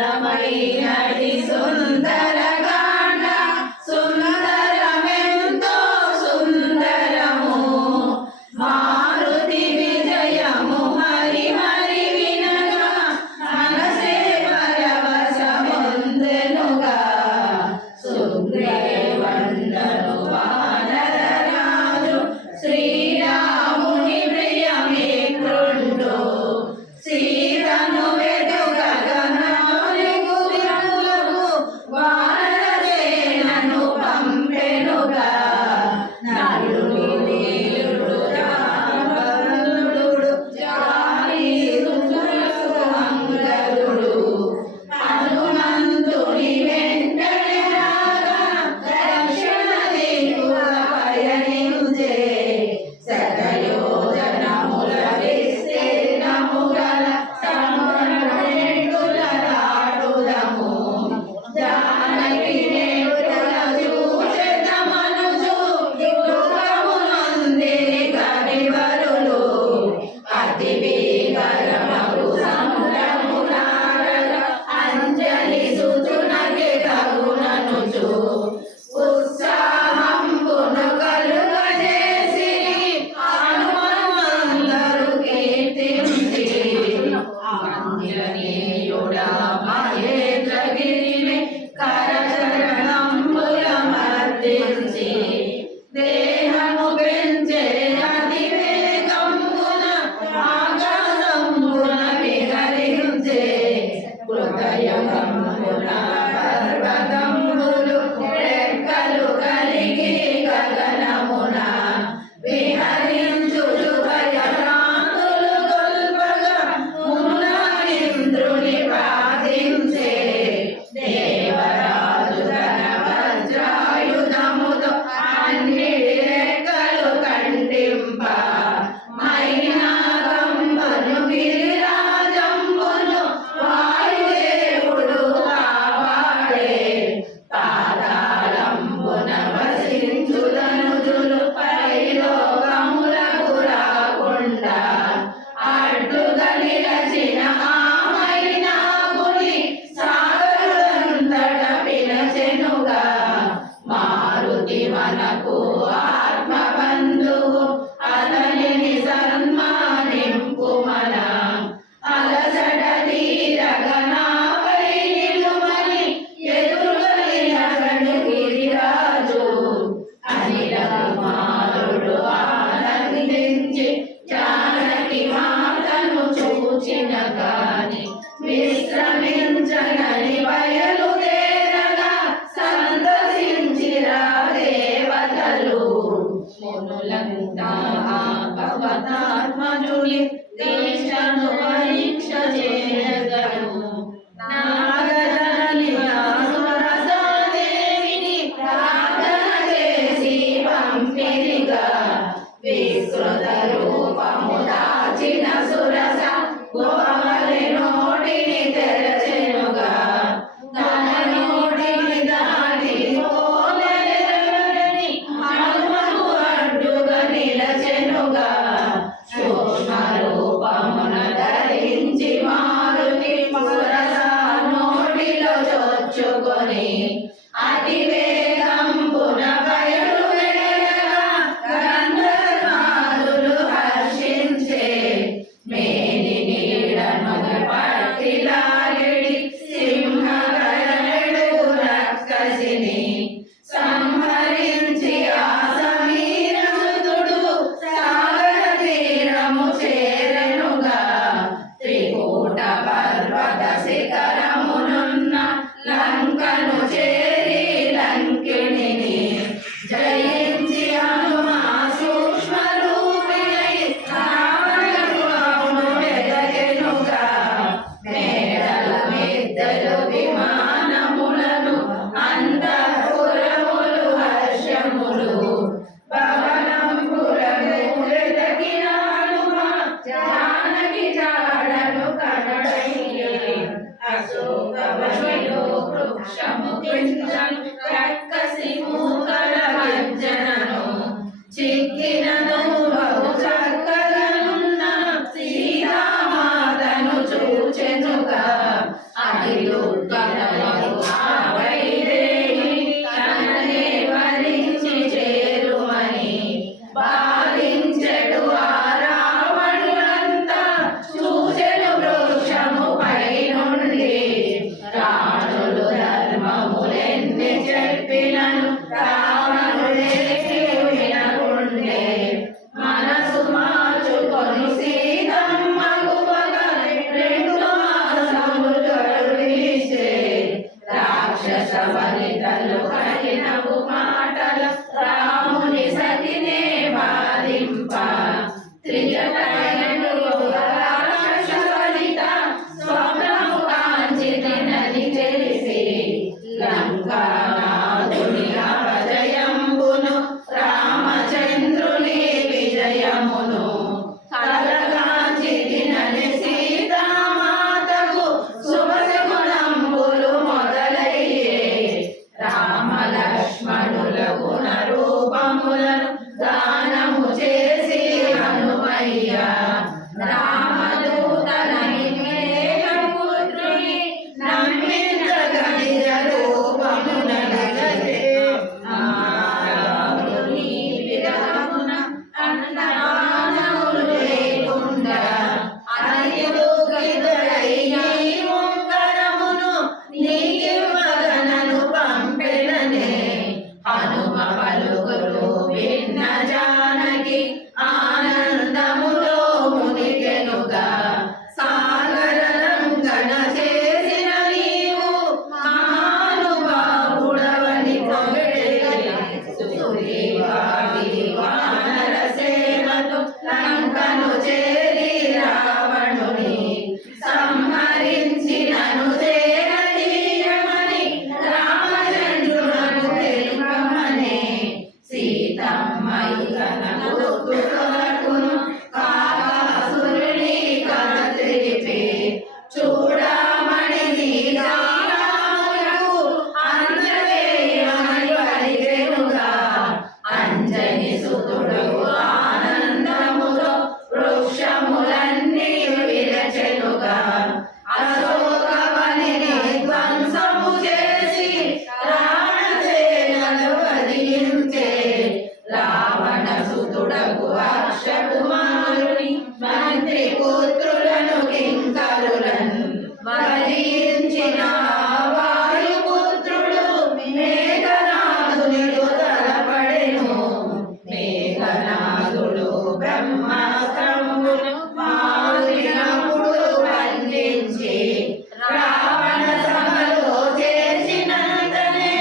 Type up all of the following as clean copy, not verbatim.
సుందరమైనది సుందరగాండ సుందరమెంతో సుందరము మారుతి విజయము హరి హరి వినగా మనసే పరవశముందెనుగా సుగ్రీవందను వానరరాజు శ్రీరాముని ప్రియమిత్రుండు సీతను భగవతాత్మజుని దేశను పరీక్ష చేయగను నాగజనని సురసాదేవిని ప్రార్థన చేసి పంపిరిగా వికృత రూపము దాచిన సురస గోవలి నోటిని తెరచెనుగా తన నోటిని దాటి పోలేరని హనుమకు అడ్డుగా నిలచెనుగా సూక్ష్మ రూపమున ధరించి మారుతి సురస నోటిలో చొచ్చుకొని అతి వేగంబున బయలువెడగా గంధర్వాదులు హర్షించే మే చేసినను బహు చక్కగనున్న సీతామాతను చూచెనుగా అదిలు కలవరు ఆవైదేవి తననే వరించి చేరుమని బాధించెడు ఆ రావణుడంతా చూచెను వృక్షము పైనుండి రాణులు ధర్మములెన్ని చెప్పినను రావణుడే వినకుండే మనసు మార్చుకొని సీతమ్మకు రెండు మాసములు గడువిస్తే రాక్షస వనితలు కఠినపు మాటల రాముని సతినే బాధింప త్రిజటయను రాక్షస వనిత స్వప్నము కాంచి తినని తెలిసి లంకానాథుని అపజయంబును రామచంద్రుని విజయమును కలగాంచి తినని సీతామాతకు శుభశకునంబులు మొదలయ్యే రామ లక్ష్మణుల గుణ రూపములను దానము చేసి హనుమయ్య రామదూతనని పుత్రుని నమ్మించగలిగ రూపమునగలే రాముని విరహమున అన్నదానములు లేకుండా అయ్యుగిదురై నీ ఉంగరమును నీకివ్వగనను పంపెననే హనుమ పలుకులు విన్న జానకి ఆనందములో మునిగెనుగా సాగర లంఘన చేసిన నీవు మహానుభావుడవని పొగిడే సుగ్రీవాది వానర సేనతో లంకను చేరి రావణుని సంహరించినను చేరదీయమని రామచంద్రునకు తెలుపమనే సీతమ్మయు తన గుర్తుకొలకును కాకాసురుని కథ తెలిపే చూడమని సీతారాములకు అంజనేయుని పలికెనుగా అంజని సుతుడు ఆనందములో వృక్షములన్నీ విరచెనుగా అశోకవనిని ధ్వంసము చేసి రావణసేనను వధించే రావణ సుతుడకు హర్షకుమారుని మంత్రి పుత్రులను కింకరులను వధించిన వాయుపుత్రుడు మేఘనాథునితో తలపడెను మేఘనాథుడు బ్రహ్మాస్త్రమును మారుతినప్పుడు బంధించి రావణ సభలో చేసినంతనే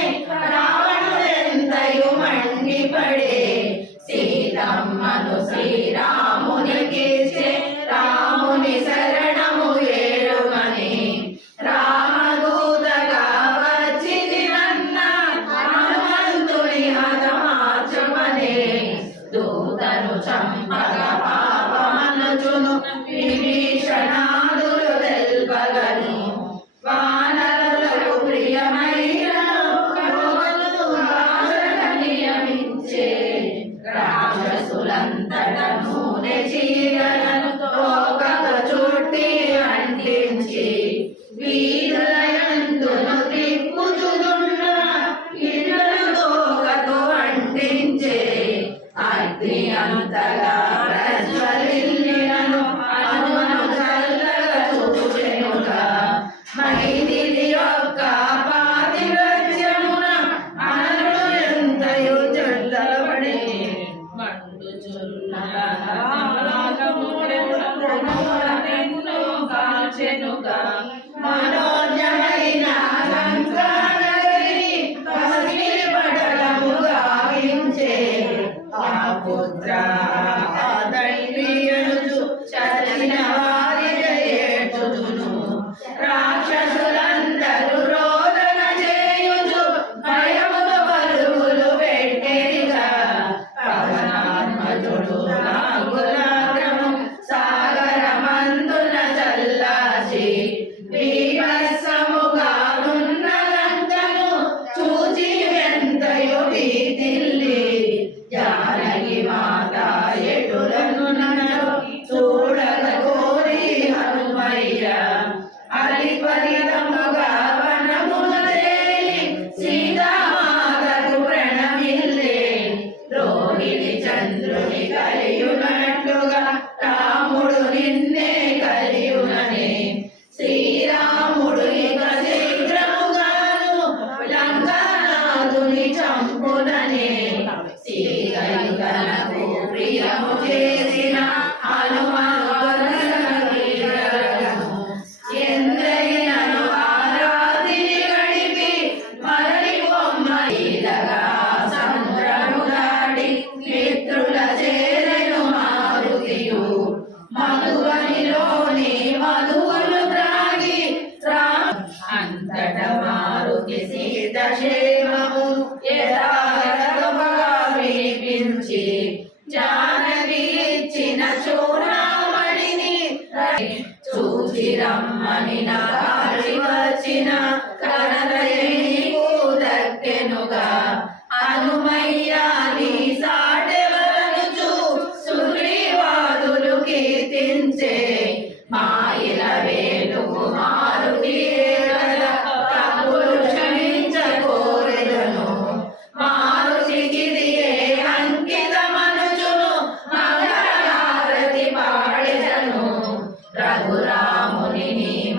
రావణుడెంతయు మండిపడే సీతమ్మను శ్రీరామునికిచ్చే రాముని శరణము ఏడుమని రామదూతగా వచ్చినన్న హనుమంతుని హతమార్చుమని దూతను చంపగ పాపమనుచును విభీషణాదులు తెల్పగను వానరులకు ప్రియమైన నియమించే రాక్షసులంతట నూనె చీరలను తోకగ చుట్టి అంటించి వీరులయందును త్రిప్పుచుదున్న ఇళ్ళను తోకతో అంటించే అగ్ని అంతగా ప్రజ్వలిల్లినను హనుమను చల్లగా చూచెనుగా మైథిలి యొక్క పాతివ్రత్యమున అనరుడు ఎంతయు జల్లబడి కాల్చెనుగా మనోజ్ఞమైన లంకానగరిని పసిడి పటలము గావించే ఆ పుత్ర ఆ తండ్రి అనుచు చచ్చిన వారి ఏడ్చును రాక్షసులందరూ రోదన చేయుచు భయముతో పరుగులు పెట్టేరిగా పవనాత్మజుడు నాగులాగ్రము సాగరమందున చల్లాచి బీభత్సముగా నున్న లంకను చూచి ఎంతయో భీతిల్లి జానకి మాత చూచిరమ్మని కాచి వచ్చిన కనలయకు దక్కెనుగా హనుమయ్య నీ సాటెవరనుచు సుగ్రీవాదులు కీర్తించే మాయిల వేలు మారుతి తప్పులు క్షమించ కోరెదను మారుతికిదియే అంకితమనుచును మంగళహారతి పాడెదను రఘురాముని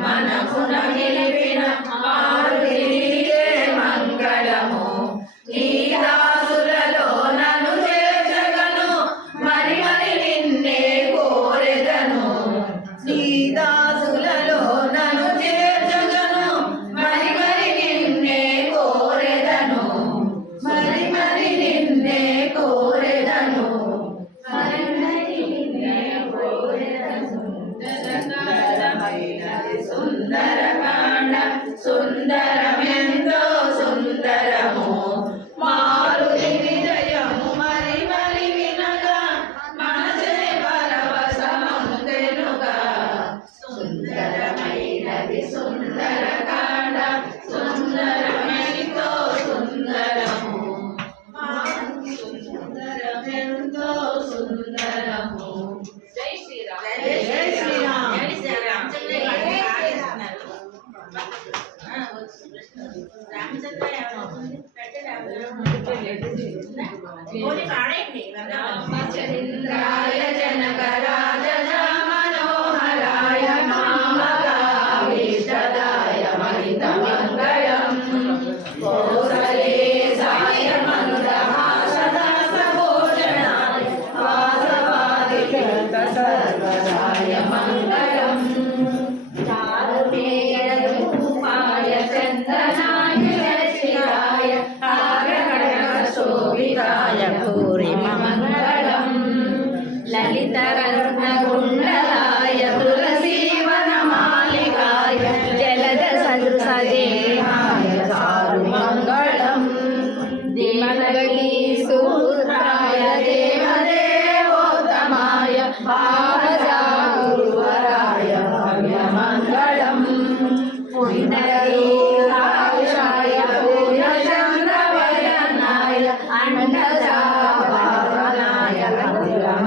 మనమున నిలిపిన మారుతినికే మంగళము నీ దాసులలో నన్ను చేర్చగను మరి మరి నిన్నే కోరెదను నీ దాసులలో నన్ను చేర్చగను మరి మరి నిన్నే కోరెదను మరి మరి నిన్నే కోరెదను మరి మరి నిన్నే కోరెదను సుందరమైనది సుందరకాండ సుందరమెంతో సుందరము మారుతి విజయము మరి మరి వినగా మనసే పరవశమంతెనుగా సుందరమైనది సుందరకాండ సుందరమెంతో సుందరము సుందరమెంతో సుందరము జై శ్రీరామ్ జై శ్రీరామ్ జై శ్రీరామ్ రామచంద్రాయ జనకరాజ మనోహరాయ మామకాభీష్టదాయ మహితమంగళం కోసలేశాయ మనురహాసదాసభూషణాయ వాసవాదికృత సర్వదాయ మంగళం చారుమేయరూపాయ చందనాయ శిరాయ హారకటకశోభితాయ భూరి మంగళం లలితరత్నకుండలాయ తులసీవనమాలికాయ జలద సదృశదేహాయ చారుమంగళం దిమనగీసూత్రాయ దేవదేవోత్తమాయ భావజాగురువరాయ భవ్యమంగళం పుండరీకాక్షాయ పూర్ణచంద్రవదనాయ అండజావాహనాయ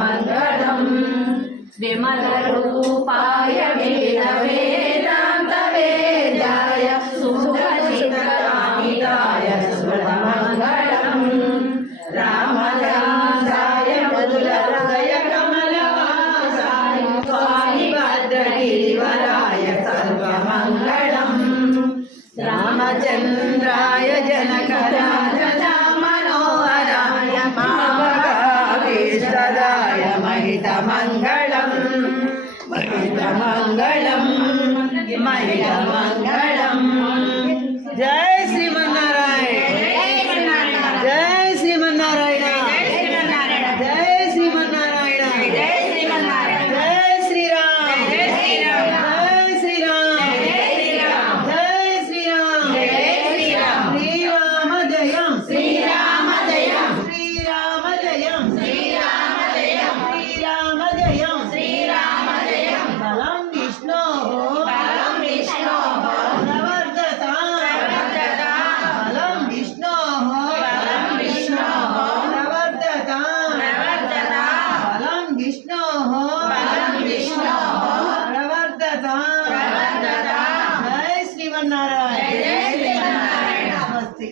మంగళం విమలరూపాయ వేద వేదాంత వేదాయ సుఖచిత్తరామితాయ సురమంగళం రామచంద్రాయ మధుర హృదయ కమలవాసాయ స్వామి భద్రగిరివరాయ సర్వమంగళం రామచంద్రాయ జనకరాజ మనోహరాయ మామకాభీష్టదాయ మహితమంగళం మహితమంగళం మహితమంగళం జై శ్రీమన్నారాయణ జై శ్రీమన్నారాయణ జై శ్రీమన్నారాయణ జై శ్రీమన్నారాయణ జై శ్రీరామ్ జై శ్రీరామ్ జై శ్రీరామ్ జై శ్రీరామ్ జై శ్రీరామ్ శ్రీరామ జయం శ్రీరామ జయం శ్రీరామ జయం శ్రీరామ జయం శ్రీరామ జయం శ్రీరామ జయం బలం విష్ణు ప్రవర్ధత బలం విష్ణు ప్రవర్ధత బలం విష్ణు ప్రవర్ధత జై శ్రీమన్నారాయణ జై శ్రీమన్నారాయణ నమస్తే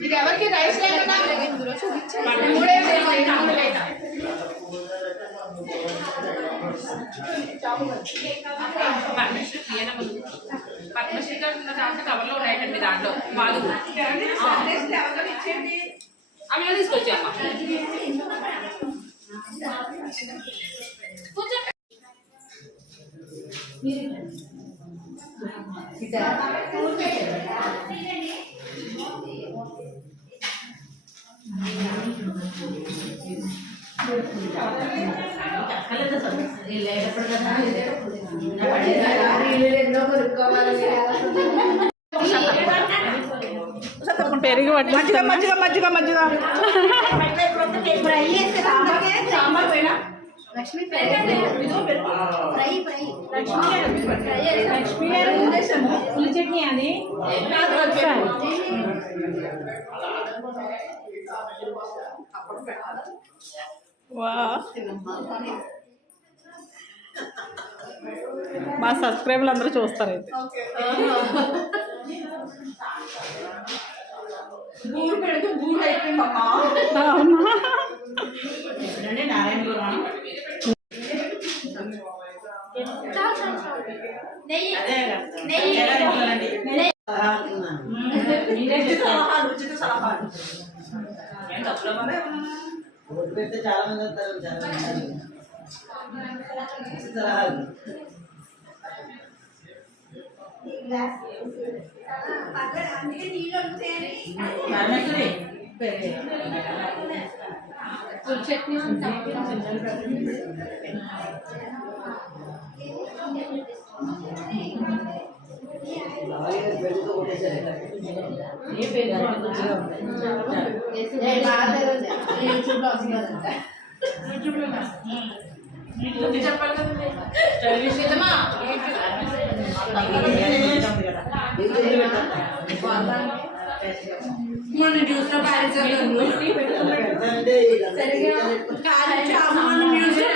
ఇది ఎవరికి రైస్ లేకుండా పద్మశ్రీ దాంట్లో కవర్లో ఉన్నాయండి మీ దాంట్లో వాళ్ళు అవి తీసుకొచ్చామ్మా పెరుగు మజ్జిగ మజ్జిగ మజ్జిగ మజ్జిగ ఫ్రై చేస్తే సాంబార్ పోయినా Lakshmi fry fry fry Lakshmi పులి చట్నీ అది మా సబ్స్క్రైబర్లు అందరూ చూస్తారు అయితే బూరు పెడితే బూరు అయిపోయిందమ్మా. అవునా ఉచిత సలహాలు చాలా మంది సలహాలు చట్నీ మొన్న న్యూస్ లో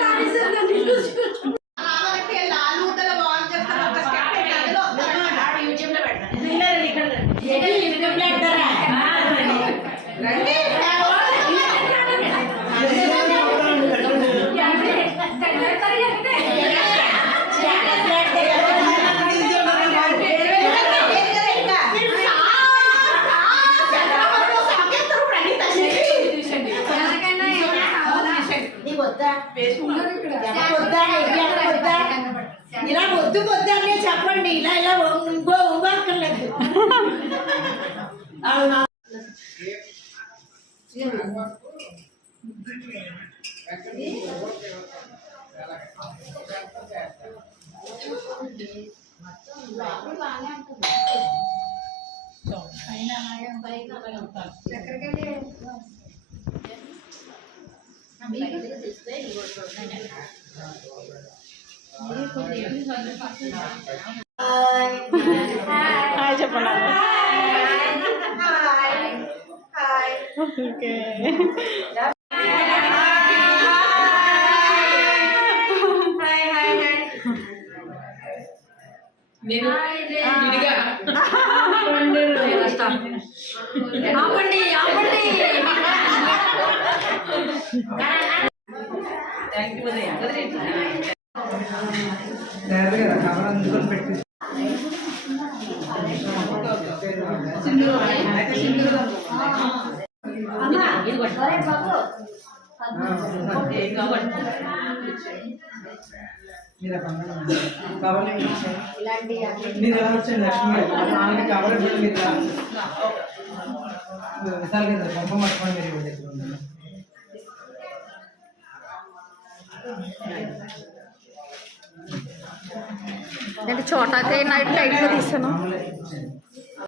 ఇలా వద్దు వద్దనే చెప్పండి ఇలా ఇలా ఇంకో అక్కర్లేదు హాయ్ చెప్పండి ఓకే నేను విడిగా ఆపండి ఆపండి మీరు ఎలా వచ్చండి లక్ష్మి నాలుగు కవర్ మీరు విశాల్ కదా పంప మర్చిపోయి మీరు నేను చోటాకే నైట్ లైట్లో తీసాను